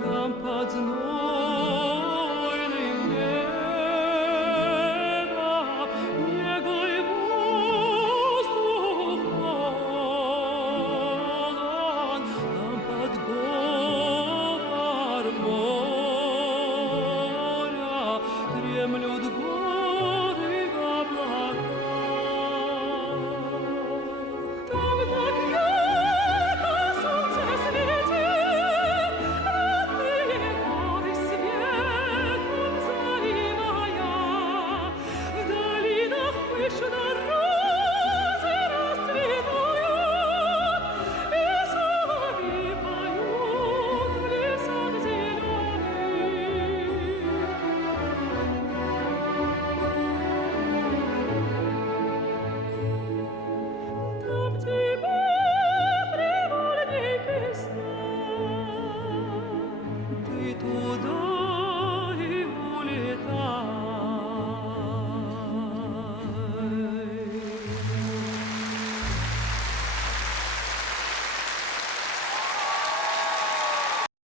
Там под знойным небом нега и воздух полон, там под говор моря дремлют горы в облаках. Там так ярко солнце светит, родные горы светом заливая. В долинах пышно розы расцветают, и соловьи поют в лесах зеленых. Там тебе привольней песня, ты туда